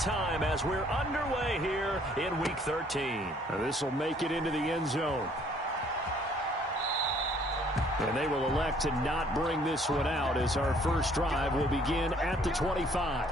time as we're underway here in Week 13. This will make it into the end zone. And they will elect to not bring this one out as our first drive will begin at the 25.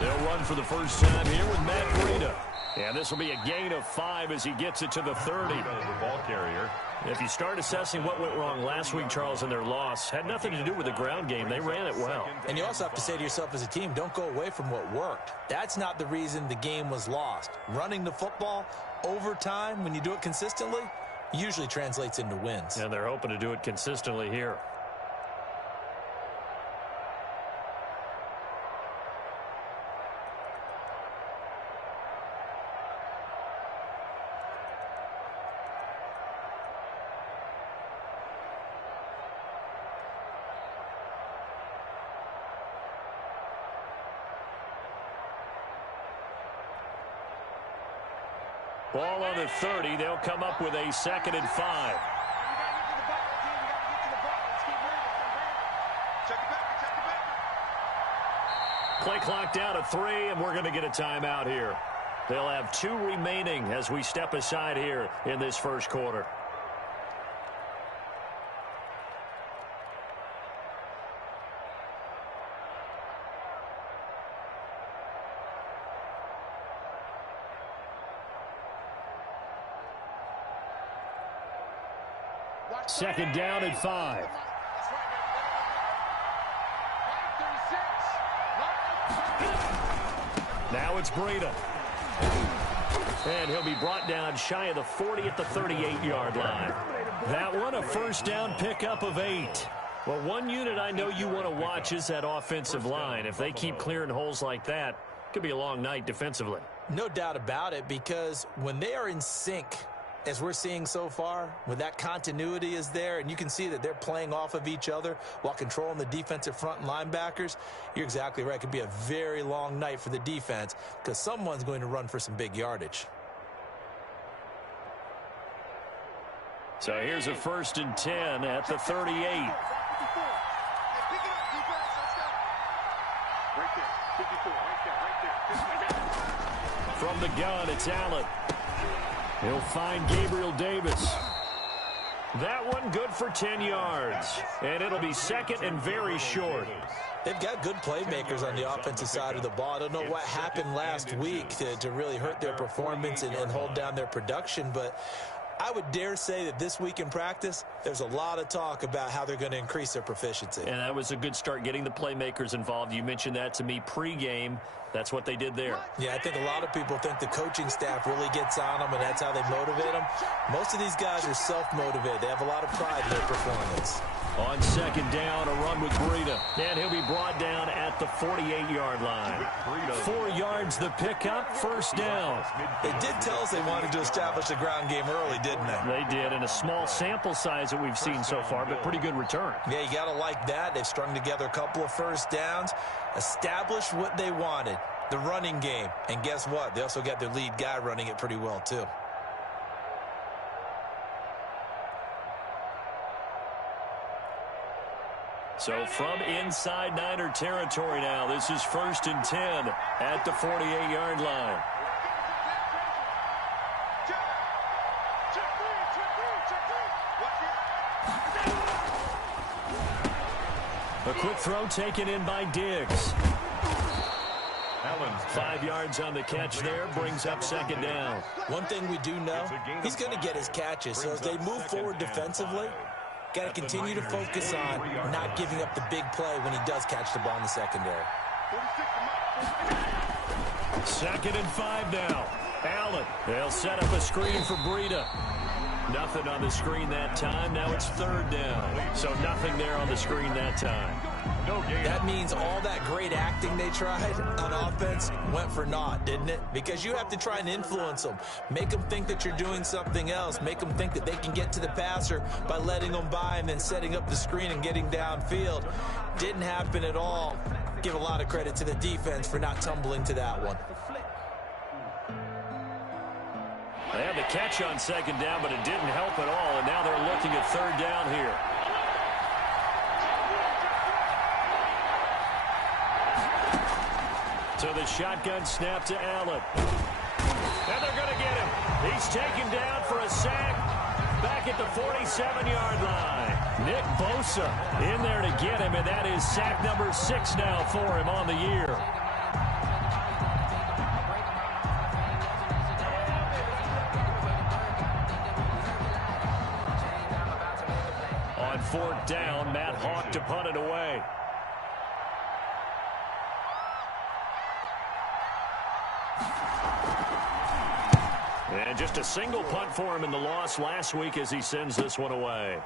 They'll run for the first time here with Matt Breida. And this will be a gain of 5 as he gets it to the 30. The ball carrier. If you start assessing what went wrong last week, Charles, in their loss, had nothing to do with the ground game. They ran it well. And you also have to say to yourself as a team, don't go away from what worked. That's not the reason the game was lost. Running the football over time, when you do it consistently, usually translates into wins. And they're hoping to do it consistently here. Ball on the 30. They'll come up with a 2nd and 5. Play clock down to 3, and we're going to get a timeout here. They'll have 2 remaining as we step aside here in this first quarter. Second down and 5. Now it's Breida. And he'll be brought down shy of the 40 at the 38-yard line. That one, a first down pickup of 8. Well, one unit I know you want to watch is that offensive line. If they keep clearing holes like that, it could be a long night defensively. No doubt about it, because when they are in sync, as we're seeing so far, when that continuity is there and you can see that they're playing off of each other while controlling the defensive front and linebackers, you're exactly right. It could be a very long night for the defense because someone's going to run for some big yardage. So here's a 1st and 10 at the 38. From the gun, it's Allen. He'll find Gabriel Davis. That one good for 10 yards. And it'll be 2nd and very short. They've got good playmakers on the offensive side of the ball. I don't know what happened last week to really hurt their performance and hold down their production, but I would dare say that this week in practice, there's a lot of talk about how they're going to increase their proficiency. And that was a good start, getting the playmakers involved. You mentioned that to me pregame. That's what they did there. Yeah, I think a lot of people think the coaching staff really gets on them, and that's how they motivate them. Most of these guys are self-motivated. They have a lot of pride in their performance. On 2nd down, a run with Breida. And he'll be brought down at the 48-yard line. 4 yards the pickup, first down. They did tell us they wanted to establish the ground game early, didn't they? They did, in a small sample size that we've seen so far, but pretty good return. Yeah, you got to like that. They've strung together a couple of first downs, established what they wanted, the running game. And guess what? They also got their lead guy running it pretty well, too. So from inside Niner territory now, this is 1st and 10 at the 48-yard line. A quick throw taken in by Diggs. 5 yards on the catch there, brings up 2nd down. One thing we do know, he's going to get his catches. So as they move forward defensively, Got to continue to focus on not giving up the big play when he does catch the ball in the secondary. 2nd and 5 now. Allen, they'll set up a screen for Breida. Nothing on the screen that time. Now it's 3rd down. So nothing there on the screen that time. That means all that great acting they tried on offense went for naught, didn't it? Because you have to try and influence them. Make them think that you're doing something else. Make them think that they can get to the passer by letting them by and then setting up the screen and getting downfield. Didn't happen at all. Give a lot of credit to the defense for not tumbling to that one. They had the catch on 2nd down, but it didn't help at all, and now they're looking at 3rd down here. So the shotgun snap to Allen. And they're going to get him. He's taken down for a sack back at the 47-yard line. Nick Bosa in there to get him, and that is sack number 6 now for him on the year. On 4th down, Matt Hawk to punt it away. And just a single punt for him in the loss last week as he sends this one away.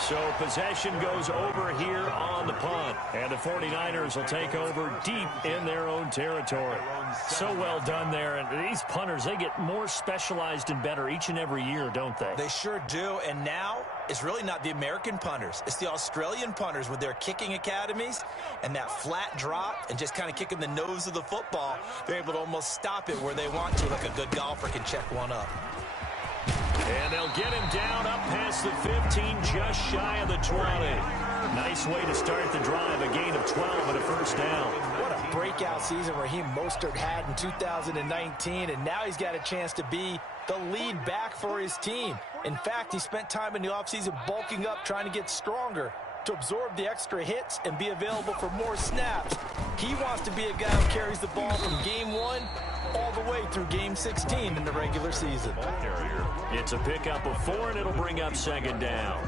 So possession goes over here on the punt. And the 49ers will take over deep in their own territory. So well done there. And these punters, they get more specialized and better each and every year, don't they? They sure do. And now it's really not the American punters. It's the Australian punters with their kicking academies and that flat drop and just kind of kicking the nose of the football. They're able to almost stop it where they want to, like a good golfer can check one up. And they'll get him down up past the 15, just shy of the 20. Nice way to start the drive, a gain of 12 and a 1st down. What a breakout season Raheem Mostert had in 2019, and now he's got a chance to be the lead back for his team. In fact, he spent time in the offseason bulking up, trying to get stronger to absorb the extra hits and be available for more snaps. He wants to be a guy who carries the ball from game 1 all the way through game 16 in the regular season. It's a pickup of 4, and it'll bring up 2nd down.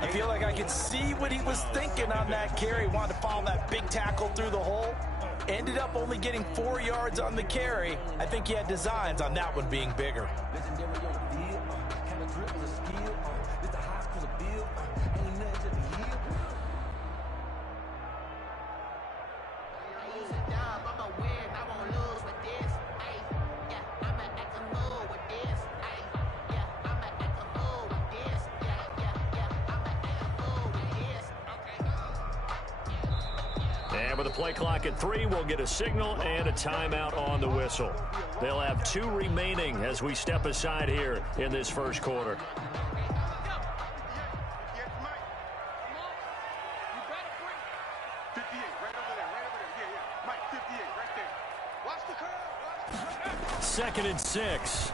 I feel like I could see what he was thinking on that carry. Wanted to follow that big tackle through the hole. Ended up only getting 4 yards on the carry. I think he had designs on that one being bigger. And with the play clock at 3, we'll get a signal and a timeout on the whistle. They'll have 2 remaining as we step aside here in this 1st quarter. Second and 6.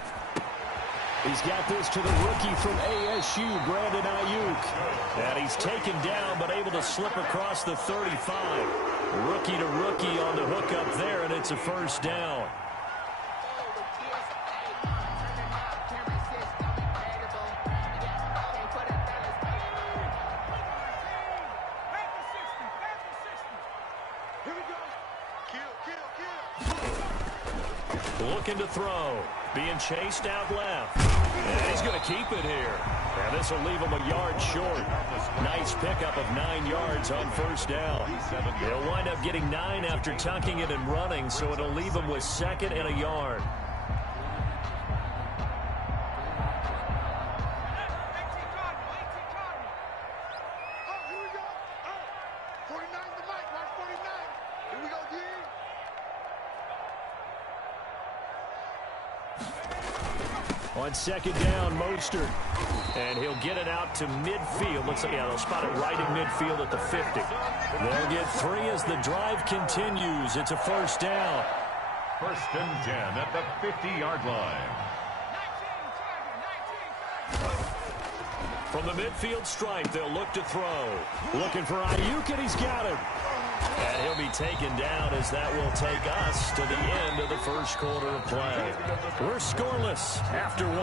He's got this to the rookie from ASU, Brandon Ayuk. And he's taken down, but able to slip across the 35. Rookie to rookie on the hook up there, and it's a 1st down. Looking to throw. Being chased out left. And he's going to keep it here. And this will leave him a yard short. Nice pickup of 9 yards on 1st down. He'll wind up getting 9 after tucking it and running, so it'll leave him with 2nd and a yard. On 2nd down, Mostert. And he'll get it out to midfield. Looks like, yeah, they'll spot it right in midfield at the 50. They'll get 3 as the drive continues. It's a 1st down. 1st and 10 at the 50-yard line. From the midfield stripe, they'll look to throw. Looking for Ayuk, and he's got him. And he'll be taken down as that will take us to the end of the 1st quarter of play. We're scoreless after 1.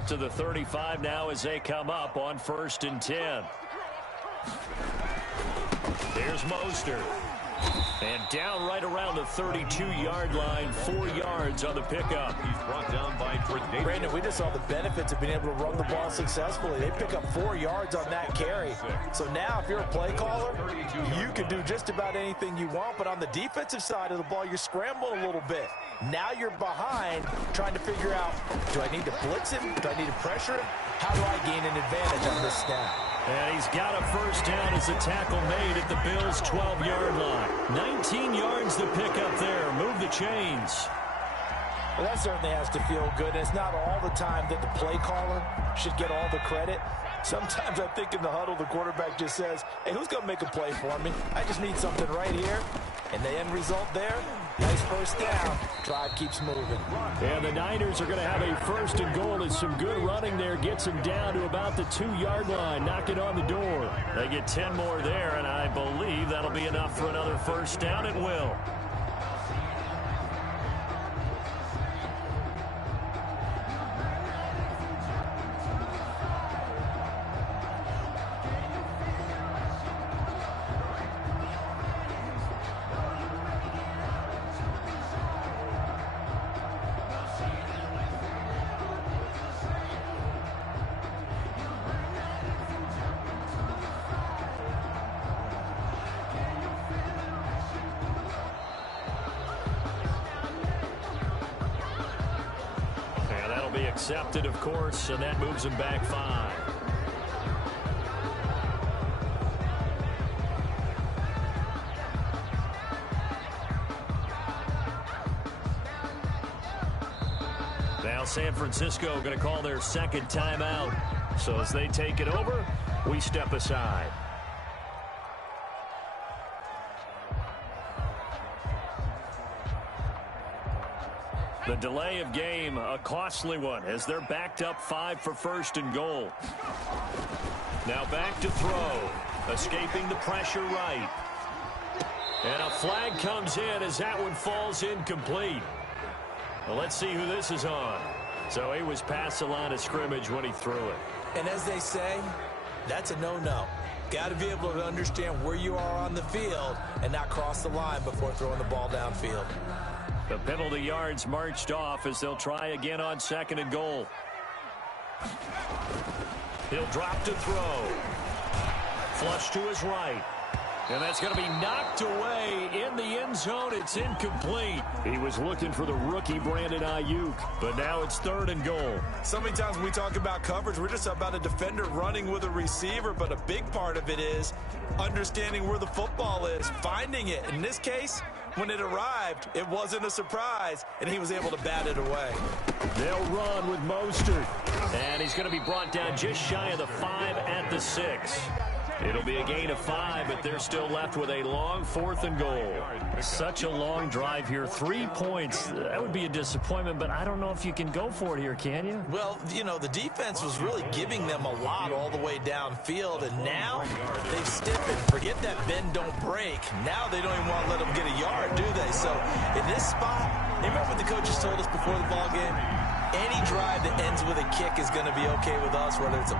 up to the 35 now as they come up on 1st and 10. There's Mostert. And down right around the 32-yard line, 4 yards on the pickup. He's brought down by Tredavious. Brandon, we just saw the benefits of being able to run the ball successfully. They pick up 4 yards on that carry. So now if you're a play caller, you can do just about anything you want. But on the defensive side of the ball, you're scrambling a little bit. Now you're behind trying to figure out, do I need to blitz him? Do I need to pressure him? How do I gain an advantage on this snap? And he's got a first down as the tackle made at the Bills' 12-yard line. 19 yards to pick up there. Move the chains. Well, that certainly has to feel good. And it's not all the time that the play caller should get all the credit. Sometimes I think in the huddle, the quarterback just says, hey, who's going to make a play for me? I just need something right here. And the end result there, nice first down. Drive keeps moving. And the Niners are going to have a 1st and goal as some good running there gets them down to about the 2-yard line, knocking on the door. They get 10 more there, and I believe that'll be enough for another first down. It will. Accepted, of course, and that moves him back 5. Now San Francisco going to call their second timeout. So as they take it over, we step aside. The delay of game, a costly one, as they're backed up 5 for 1st and goal. Now back to throw, escaping the pressure right. And a flag comes in as that one falls incomplete. Well, let's see who this is on. So he was past the line of scrimmage when he threw it. And as they say, that's a no-no. Got to be able to understand where you are on the field and not cross the line before throwing the ball downfield. The penalty yards marched off as they'll try again on 2nd and goal. He'll drop to throw. Flush to his right. And that's going to be knocked away in the end zone. It's incomplete. He was looking for the rookie Brandon Ayuk, but now it's 3rd and goal. So many times when we talk about coverage, we're just about a defender running with a receiver, but a big part of it is understanding where the football is, finding it. In this case, when it arrived, it wasn't a surprise, and he was able to bat it away. They'll run with Mostert. And he's going to be brought down just shy of the 5 at the 6. It'll be a gain of 5, but they're still left with a long 4th and goal. Such a long drive here. 3 points. That would be a disappointment, but I don't know if you can go for it here, can you? Well, you know, the defense was really giving them a lot all the way downfield, and now they've stiffened. Forget that bend, don't break. Now they don't even want to let them get a yard, do they? So in this spot, remember what the coaches told us before the ball game? Any drive that ends with a kick is going to be okay with us, whether it's a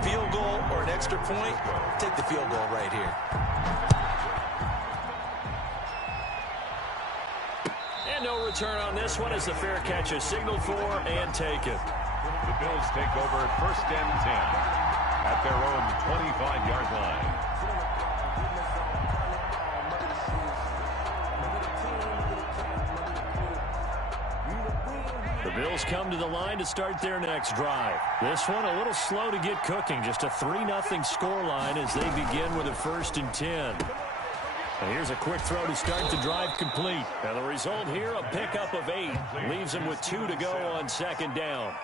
field goal or an extra point. Take the field goal right here. And no return on this one as the fair catch is signaled for and taken. The Bills take over 1st and 10 at their own 25-yard line. The Bills come to the line to start their next drive. This one a little slow to get cooking. Just a 3-0 scoreline as they begin with a 1st and 10. And here's a quick throw to start the drive complete. And the result here, a pickup of 8. Leaves them with 2 to go on 2nd down.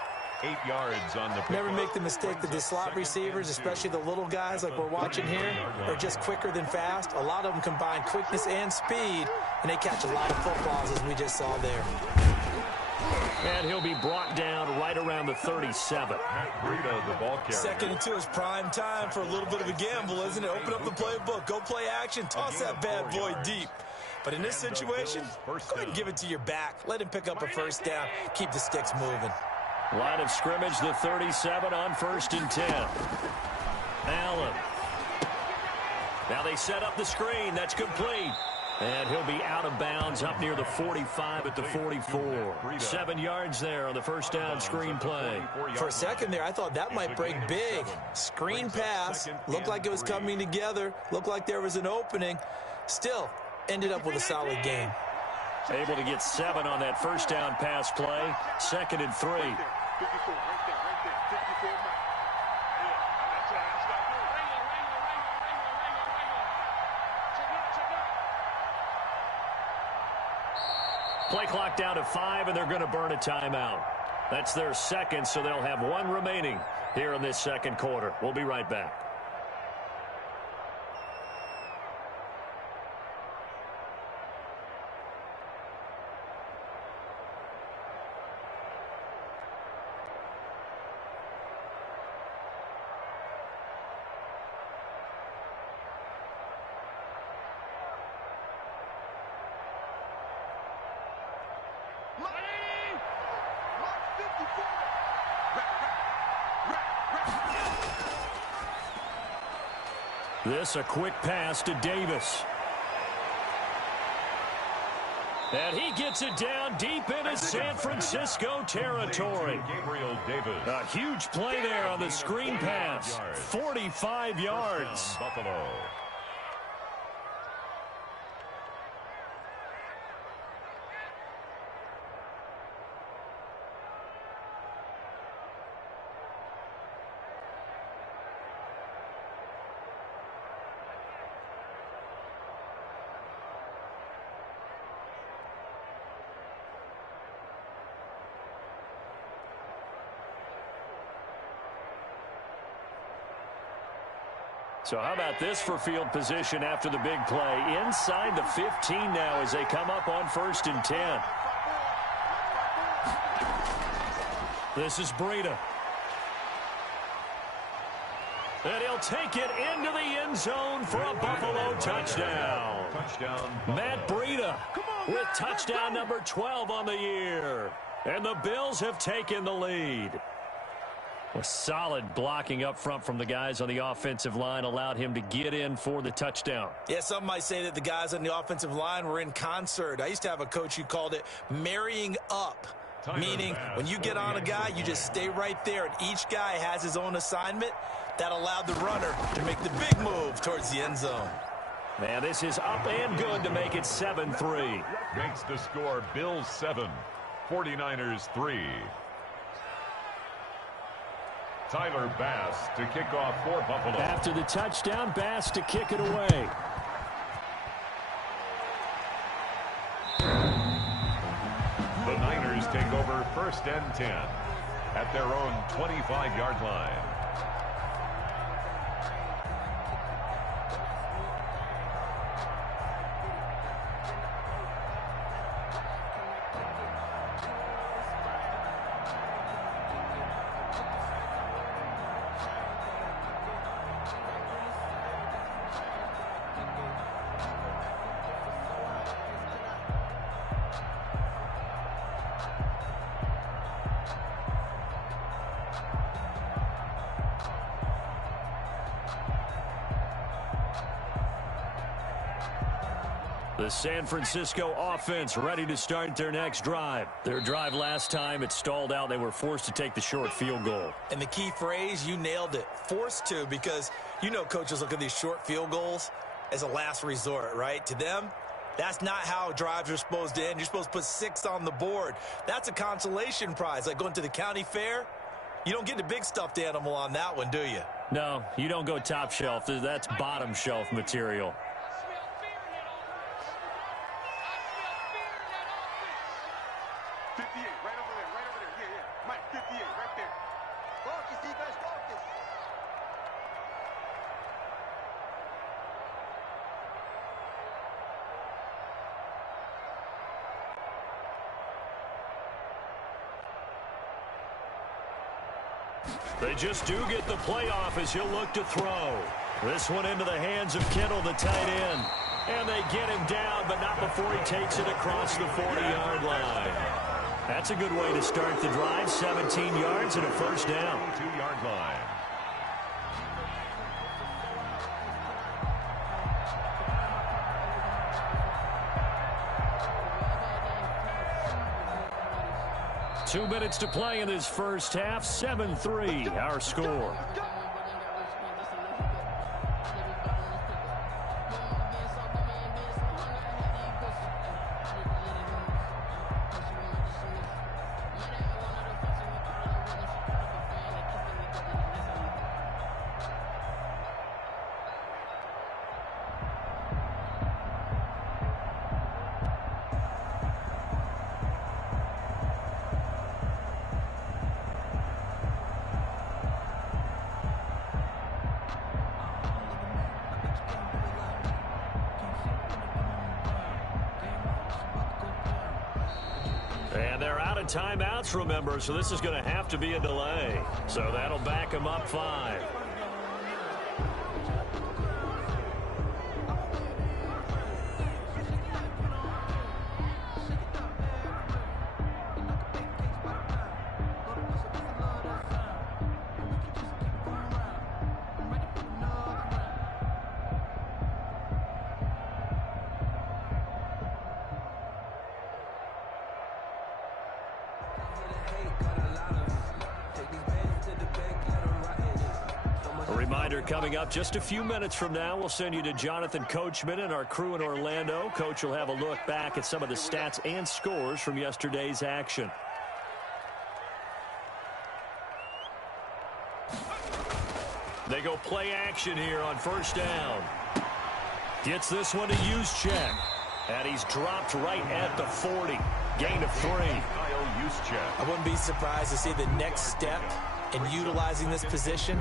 8 yards on the pick. Never make the mistake that the slot receivers, especially the little guys like we're watching here, are just quicker than fast. A lot of them combine quickness and speed, and they catch a lot of footballs as we just saw there. And he'll be brought down right around the 37. The ball carrier. 2nd and 2 is prime time for a little bit of a gamble, isn't it? Open up the playbook, go play action, toss that bad boy deep. But in this situation, go ahead and give it to your back. Let him pick up a 1st down, keep the sticks moving. Line of scrimmage, the 37 on 1st and 10. Allen. Now they set up the screen. That's complete. And he'll be out of bounds up near the 45 at the 44. 7 yards there on the first down screen play. For a second there, I thought that might break big. Screen pass. Looked like it was coming together. Looked like there was an opening. Still, ended up with a solid game. Able to get 7 on that first down pass play. 2nd and 3. 54, right there, 54 miles. Play clock down to 5, and they're going to burn a timeout. That's their second, so they'll have 1 remaining here in this second quarter. We'll be right back. This a quick pass to Davis. And he gets it down deep into San Francisco territory. A huge play there on the screen pass. 45 yards. Buffalo. So how about this for field position after the big play? Inside the 15 now as they come up on 1st and 10. This is Breida. And he'll take it into the end zone for a Buffalo touchdown. Matt Breida with touchdown number 12 on the year. And the Bills have taken the lead. A solid blocking up front from the guys on the offensive line allowed him to get in for the touchdown. Yeah, some might say that the guys on the offensive line were in concert. I used to have a coach who called it marrying up, meaning when you get on a guy, you just stay right there, and each guy has his own assignment. That allowed the runner to make the big move towards the end zone. Man, this is up and good to make it 7-3. Makes the score Bills 7, 49ers 3. Tyler Bass to kick off for Buffalo. After the touchdown, Bass to kick it away. The Niners take over 1st and 10 at their own 25-yard line. The San Francisco offense ready to start their next drive. Their drive last time, it stalled out. They were forced to take the short field goal. And the key phrase, you nailed it, forced to, because you know coaches look at these short field goals as a last resort, right? To them, that's not how drives are supposed to end. You're supposed to put 6 on the board. That's a consolation prize, like going to the county fair. You don't get the big stuffed animal on that one, do you? No, you don't go top shelf. That's bottom shelf material. They just do get the playoff as he'll look to throw. This one into the hands of Kittle, the tight end. And they get him down, but not before he takes it across the 40-yard line. That's a good way to start the drive. 17 yards and a first down. 2-yard line. Two minutes to play in this first half. 7-3, our score. And they're out of timeouts, remember, so this is going to have to be a delay. So that'll back them up 5. Coming up just a few minutes from now, we'll send you to Jonathan Coachman and our crew in Orlando. Coach will have a look back at some of the stats and scores from yesterday's action. They go play action here on first down. Gets this one to Juszczyk. And he's dropped right at the 40. Gain of 3. I wouldn't be surprised to see the next step in utilizing this position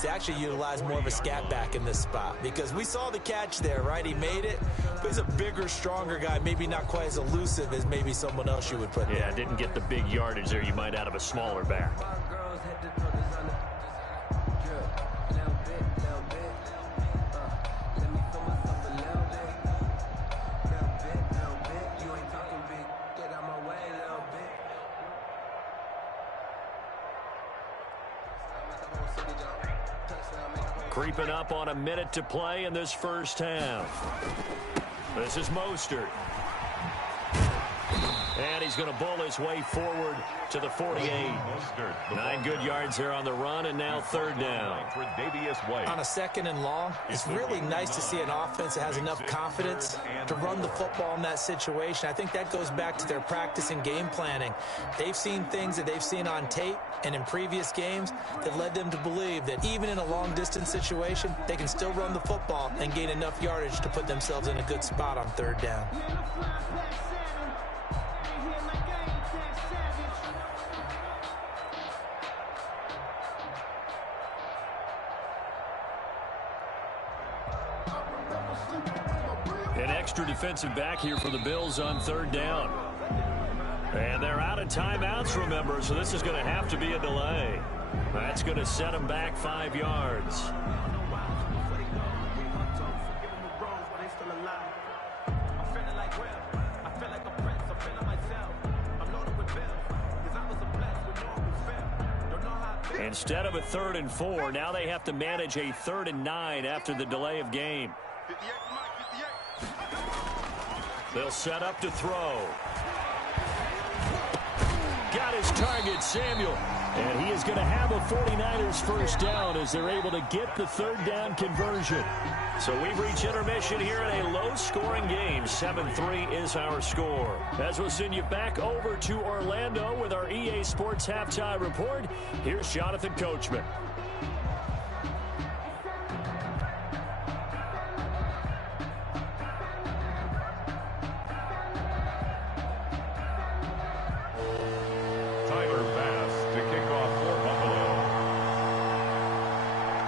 to actually utilize more of a scat back in this spot, because we saw the catch there, right? He made it, but he's a bigger, stronger guy, maybe not quite as elusive as maybe someone else you would put there. Yeah, didn't get the big yardage there you might out of a smaller back. Creeping up on a minute to play in this first half. This is Mostert. And he's going to bowl his way forward to the 48. 9 good yards there on the run, and now third down. On a 2nd and long, it's really nice to see an offense that has enough confidence to run the football in that situation. I think that goes back to their practice and game planning. They've seen things that they've seen on tape and in previous games that led them to believe that even in a long-distance situation, they can still run the football and gain enough yardage to put themselves in a good spot on third down. An extra defensive back here for the Bills on third down. And they're out of timeouts, remember, so this is going to have to be a delay. That's going to set them back 5 yards. Instead of a 3rd and 4, now they have to manage a 3rd and 9 after the delay of game. They'll set up to throw. Got his target, Samuel. And he is going to have a 49ers first down as they're able to get the third down conversion. So we've reached intermission here in a low-scoring game. 7-3 is our score. As we'll send you back over to Orlando with our EA Sports Halftime Report, here's Jonathan Coachman.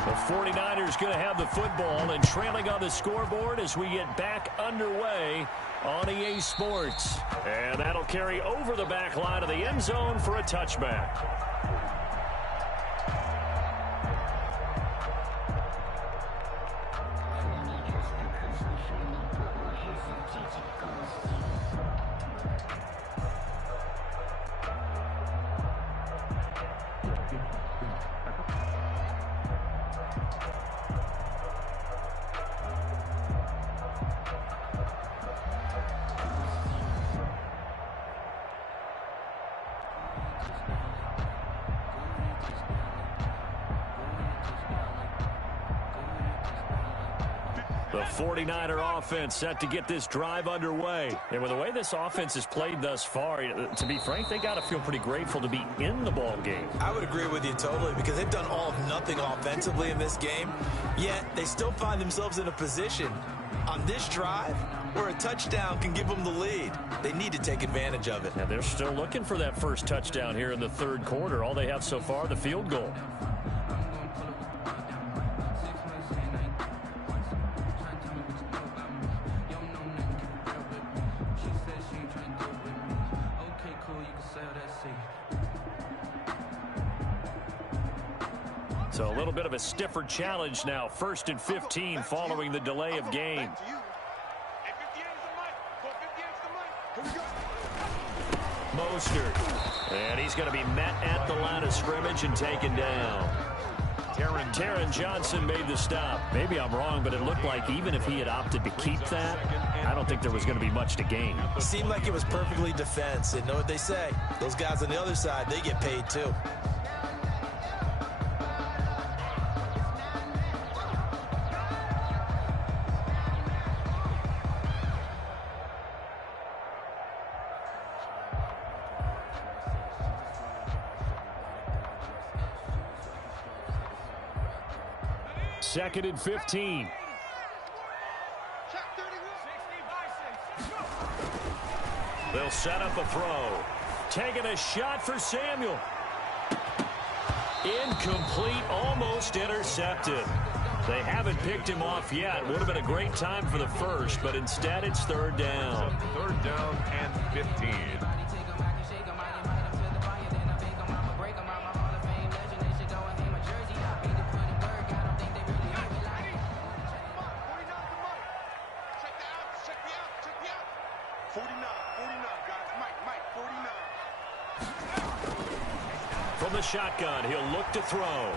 The 49ers going to have the football and trailing on the scoreboard as we get back underway on EA Sports. And that'll carry over the back line of the end zone for a touchback. The 49er offense set to get this drive underway. And with the way this offense has played thus far, to be frank, they got to feel pretty grateful to be in the ball game. I would agree with you totally, because they've done all of nothing offensively in this game, yet they still find themselves in a position on this drive where a touchdown can give them the lead. They need to take advantage of it. And they're still looking for that first touchdown here in the third quarter. All they have so far, the field goal. So a little bit of a stiffer challenge now. 1st and 15 following the delay of game. Mostert. And he's going to be met at the line of scrimmage and taken down. Taron Johnson made the stop. Maybe I'm wrong, but it looked like even if he had opted to keep that, I don't think there was going to be much to gain. It seemed like it was perfectly defense. And know what they say? Those guys on the other side, they get paid too. Second and 15. They'll set up a throw. Taking a shot for Samuel. Incomplete, almost intercepted. They haven't picked him off yet. Would have been a great time for the first, but instead it's third down. Third down and 15. From the shotgun, he'll look to throw.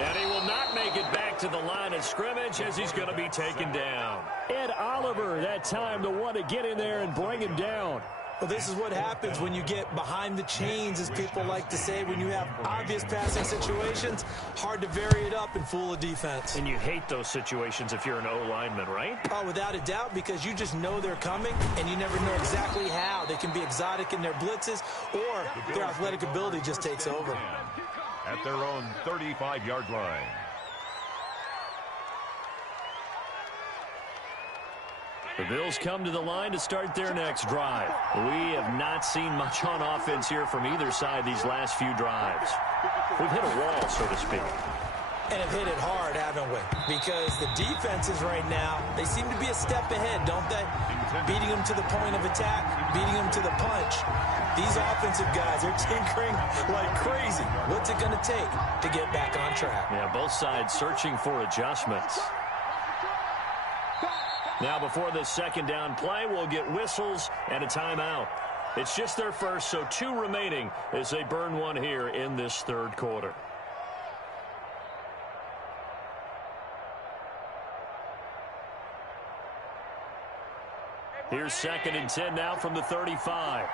And he will not make it back to the line of scrimmage as he's going to be taken down. Ed Oliver, that time, the one to get in there and bring him down. Well, this is what happens when you get behind the chains, as people like to say. When you have obvious passing situations, hard to vary it up and fool a defense. And you hate those situations if you're an O-lineman, right? Oh, without a doubt, because you just know they're coming, and you never know exactly how. They can be exotic in their blitzes, or their athletic ability just takes over. At their own 35-yard line. The Bills come to the line to start their next drive. We have not seen much on offense here from either side these last few drives. We've hit a wall, so to speak. And have hit it hard, haven't we? Because the defenses right now, they seem to be a step ahead, don't they? Beating them to the point of attack, beating them to the punch. These offensive guys are tinkering like crazy. What's it going to take to get back on track? Yeah, both sides searching for adjustments. Now before this second down play, we'll get whistles and a timeout. It's just their first, so 2 remaining as they burn one here in this third quarter. Here's 2nd and 10 now from the 35.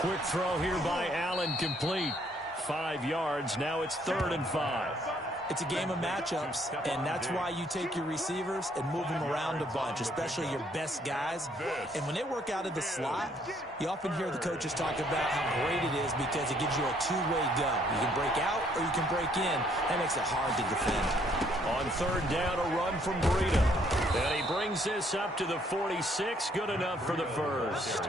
Quick throw here by Allen, complete. 5 yards. Now it's 3rd and 5. It's a game of matchups, and that's why you take your receivers and move them around a bunch, especially your best guys. And when they work out of the slot, you often hear the coaches talk about how great it is because it gives you a two-way go. You can break out or you can break in. That makes it hard to defend. On 3rd down, a run from Breida. And he brings this up to the 46. Good enough for the first.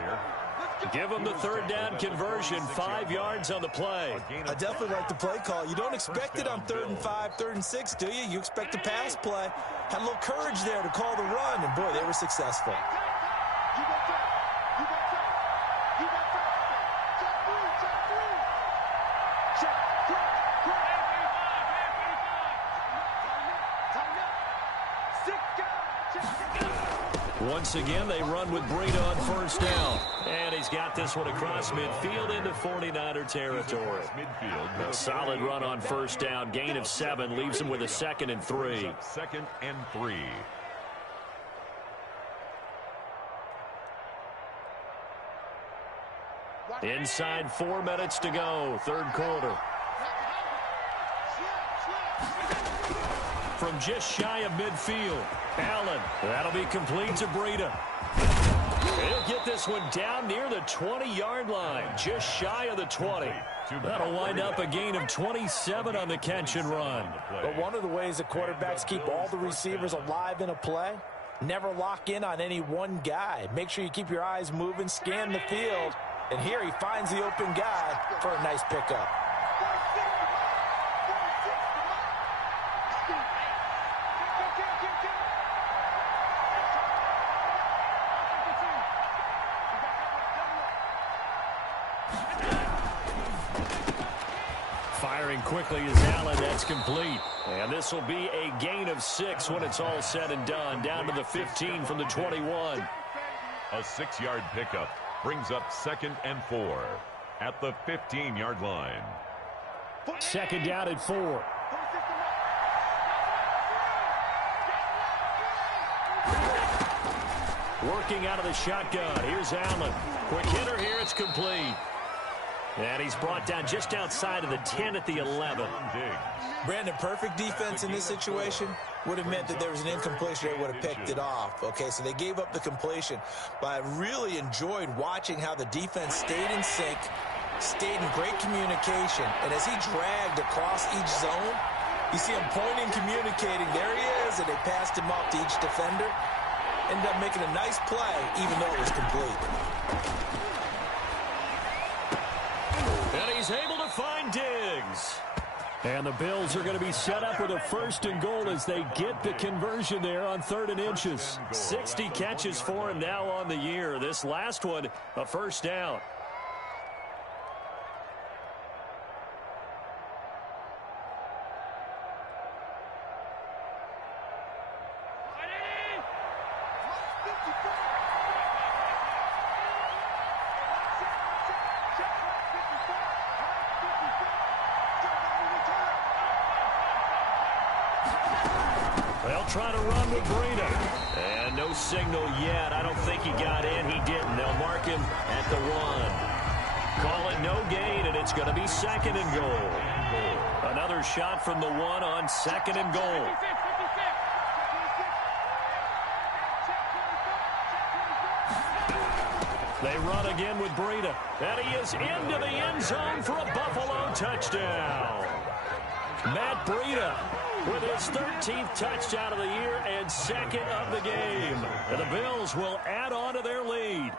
Give him the 3rd down conversion, 5 yards on the play. I definitely like the play call. You don't expect it on 3rd and 5, 3rd and 6, do you? You expect a pass play. Had a little courage there to call the run, and boy, they were successful. Once again, they run with Breida on 1st down. And he's got this one across midfield into 49er territory. A solid run on 1st down. Gain of 7 leaves him with a 2nd and 3. 2nd and 3. Inside 4 minutes to go. 3rd quarter. from just shy of midfield. Allen, that'll be complete to Breida. He'll get this one down near the 20-yard line, just shy of the 20. That'll wind up a gain of 27 on the catch and run. But one of the ways that quarterbacks keep all the receivers alive in a play, never lock in on any one guy. Make sure you keep your eyes moving, scan the field, and here he finds the open guy for a nice pickup. Firing quickly is Allen. That's complete. And this will be a gain of 6 when it's all said and done. Down to the 15 from the 21. A 6-yard pickup brings up 2nd and 4 at the 15-yard line. Second down at 4. Working out of the shotgun. Here's Allen. Quick hitter here. It's complete. And he's brought down just outside of the 10 at the 11. Brandon, perfect defense in this situation would have meant that there was an incompletion. They would have picked it off. Okay, so they gave up the completion. But I really enjoyed watching how the defense stayed in sync, stayed in great communication. And as he dragged across each zone, you see him pointing, communicating. There he is, and they passed him off to each defender. Ended up making a nice play, even though it was complete. And he's able to find Diggs. And the Bills are going to be set up with a 1st and goal as they get the conversion there on 3rd and inches. 60 catches for him now on the year. This last one, a 1st down. They'll try to run with Breida. And no signal yet. I don't think he got in. He didn't. They'll mark him at the 1. Call it no gain, and it's going to be 2nd and goal. Another shot from the 1 on 2nd and goal. They run again with Breida. And he is into the end zone for a Buffalo touchdown. Matt Breida with his 13th touchdown of the year and 2nd of the game. And the Bills will add on to their lead.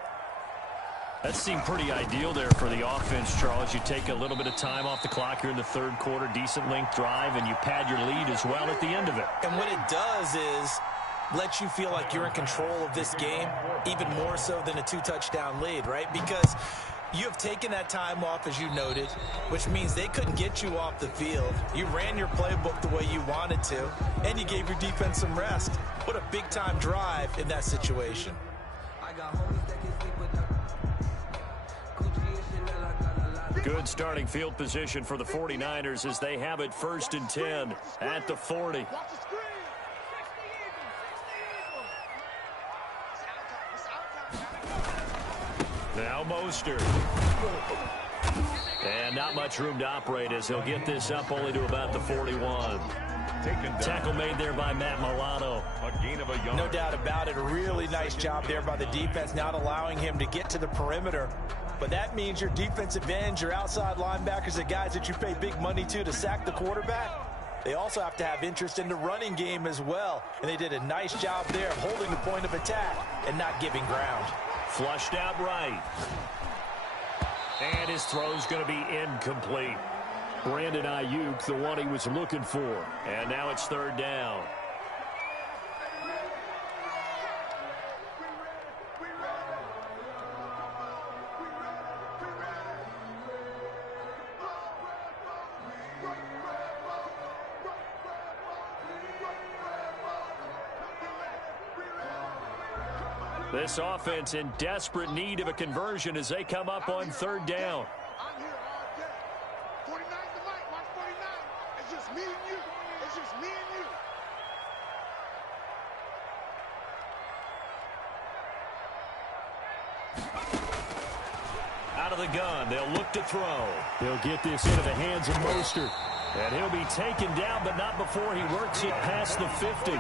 That seemed pretty ideal there for the offense, Charles. You take a little bit of time off the clock here in the 3rd quarter, decent length drive, and you pad your lead as well at the end of it. And what it does is let you feel like you're in control of this game, even more so than a 2-touchdown lead, right? Because you have taken that time off, as you noted, which means they couldn't get you off the field. You ran your playbook the way you wanted to, and you gave your defense some rest. What a big-time drive in that situation. Good starting field position for the 49ers as they have it 1st and 10 at the 40. Now Mostert. And not much room to operate as he'll get this up only to about the 41. Tackle made there by Matt Milano. A gain of a yard. No doubt about it. A really nice job there by the defense, not allowing him to get to the perimeter. But that means your defensive ends, your outside linebackers, the guys that you pay big money to sack the quarterback, they also have to have interest in the running game as well. And they did a nice job there of holding the point of attack and not giving ground. Flushed out right. And his throw's going to be incomplete. Brandon Ayuk, the one he was looking for. And now it's 3rd down. This offense in desperate need of a conversion as they come up on 3rd down. I'm here all day. 49's the mic. Watch 49. It's just me and you. It's just me and you. Out of the gun. They'll look to throw. They'll get this into the hands of Mostert. And he'll be taken down, but not before he works it past the 50.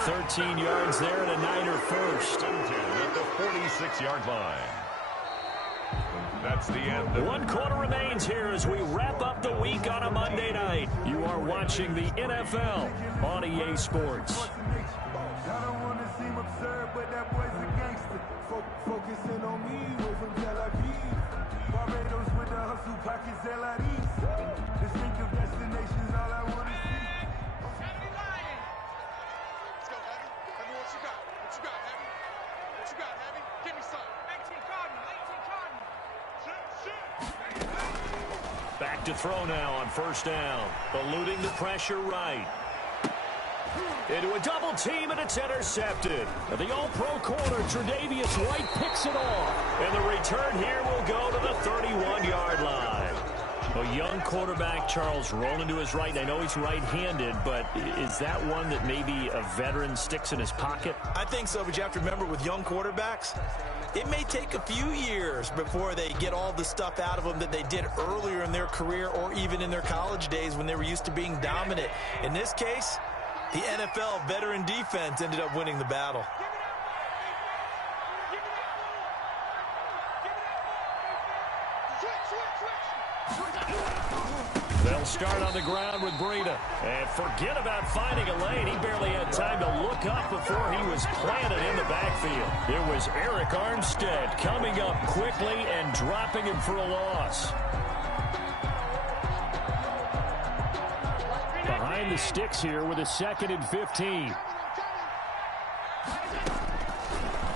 13 yards there and a Niner first. At the 46-yard line. That's the end. One quarter remains here as we wrap up the week on a Monday night. You are watching the NFL on EA Sports. I don't want to seem absurd, but that boy's a gangster. Focusing on me, way from Tel Aviv. Barbados with the hustle pockets, LIIIIIVE. Distinctive destinations, all I want to see. Let's go, Heavy. Heavy, what you got? What you got, Heavy? What you got, Heavy? Give me some. 18 Cardinal, 18 Cardinal. Back to throw now on first down. Eluding the pressure right. Into a double team, and it's intercepted. And the all-pro corner, Tre'Davious White, picks it off. And the return here will go to the 31-yard line. A young quarterback, Charles, rolling to his right. I know he's right-handed, but is that one that maybe a veteran sticks in his pocket? I think so, but you have to remember with young quarterbacks, it may take a few years before they get all the stuff out of them that they did earlier in their career or even in their college days when they were used to being dominant. In this case, the NFL veteran defense ended up winning the battle. They'll start on the ground with Breida. And forget about finding a lane. He barely had time to look up before he was planted in the backfield. It was Eric Armstead coming up quickly and dropping him for a loss. Behind the sticks here with a 2nd and 15.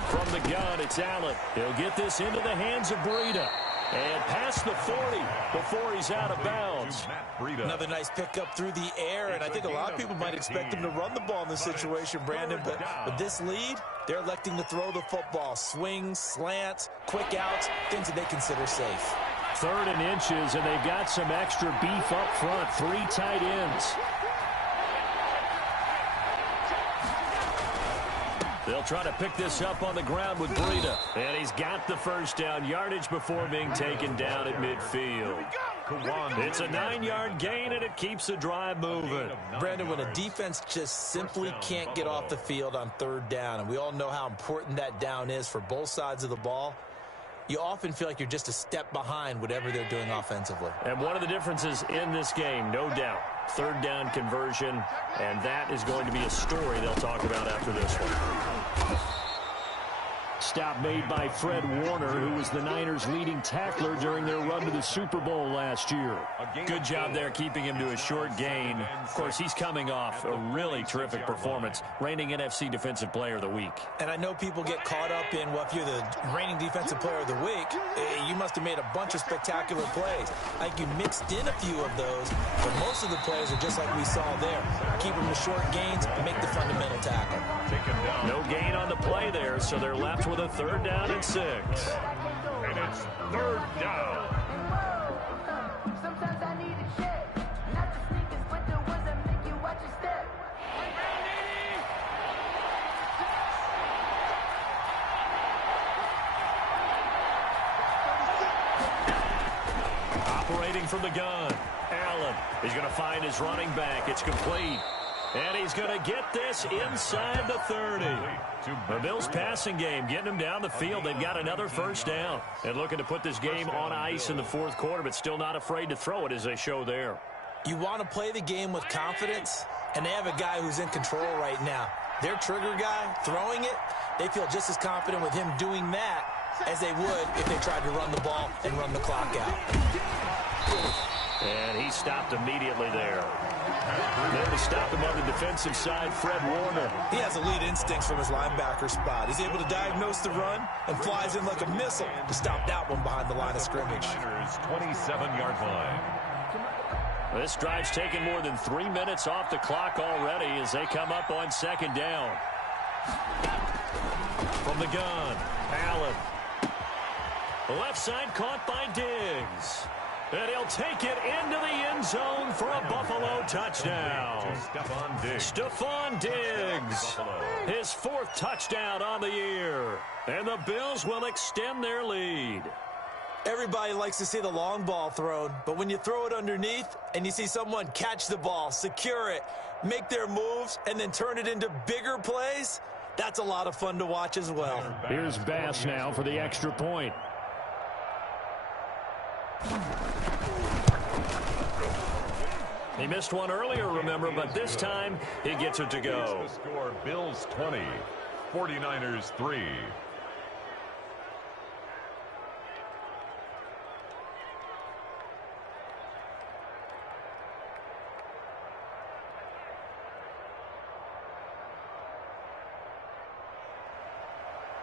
From the gun, it's Allen. He'll get this into the hands of Breida. And past the 40 before he's out of bounds. Another nice pickup through the air, and I think a lot of people might expect him to run the ball in this situation, Brandon, but with this lead, they're electing to throw the football. Swings, slants, quick outs, things that they consider safe. 3rd and inches, and they've got some extra beef up front. 3 tight ends. They'll try to pick this up on the ground with Breida. And he's got the first down yardage before being taken down at midfield. It's a 9-yard gain, and it keeps the drive moving. Brandon, when a defense just simply can't get off the field on 3rd down, and we all know how important that down is for both sides of the ball, you often feel like you're just a step behind whatever they're doing offensively. And one of the differences in this game, no doubt, 3rd down conversion, and that is going to be a story they'll talk about after this one. Stop made by Fred Warner, who was the Niners' leading tackler during their run to the Super Bowl last year. Good job there keeping him to a short gain. Of course, he's coming off a really terrific performance, reigning NFC Defensive Player of the Week. And I know people get caught up in, well, if you're the reigning Defensive Player of the Week, you must have made a bunch of spectacular plays. I think you mixed in a few of those, but most of the plays are just like we saw there. Keep them to short gains and make the fundamental tackle. No gain on the play there, so they're left with a 3rd down and 6. And it's 3rd down. Sometimes I need a check, not the sneakers, but the ones that make you watch your step. Operating from the gun, Allen. He's going to find his running back. It's complete. And he's going to get this inside the 30. The Bills' passing game, getting them down the field. They've got another first down. And looking to put this game on ice in the 4th quarter, but still not afraid to throw it as they show there. You want to play the game with confidence, and they have a guy who's in control right now. Their trigger guy, throwing it, they feel just as confident with him doing that as they would if they tried to run the ball and run the clock out. And he stopped immediately there. There to stop him on the defensive side, Fred Warner. He has elite instincts from his linebacker spot. He's able to diagnose the run and flies in like a missile to stop that one behind the line of scrimmage. 27-yard line. This drive's taken more than 3 minutes off the clock already as they come up on 2nd down. From the gun, Allen. The left side caught by Diggs. And he'll take it into the end zone for a Buffalo touchdown. Stephon Diggs, his 4th touchdown on the year. And the Bills will extend their lead. Everybody likes to see the long ball thrown, but when you throw it underneath and you see someone catch the ball, secure it, make their moves, and then turn it into bigger plays, that's a lot of fun to watch as well. Here's Bass now for the extra point. He missed one earlier, remember, but this time he gets it to go. The score, Bills 20, 49ers 3.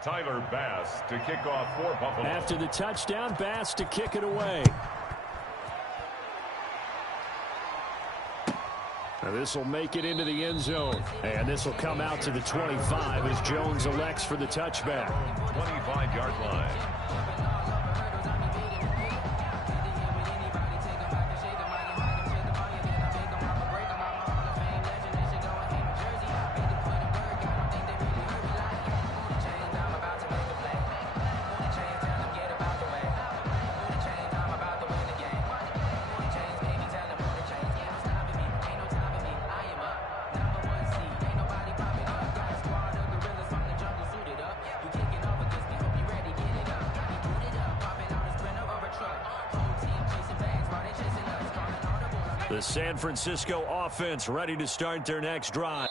Tyler Bass to kick off for Buffalo. After the touchdown, Bass to kick it away. Now this will make it into the end zone. And this will come out to the 25 as Jones elects for the touchback. 25-yard line. The San Francisco offense ready to start their next drive.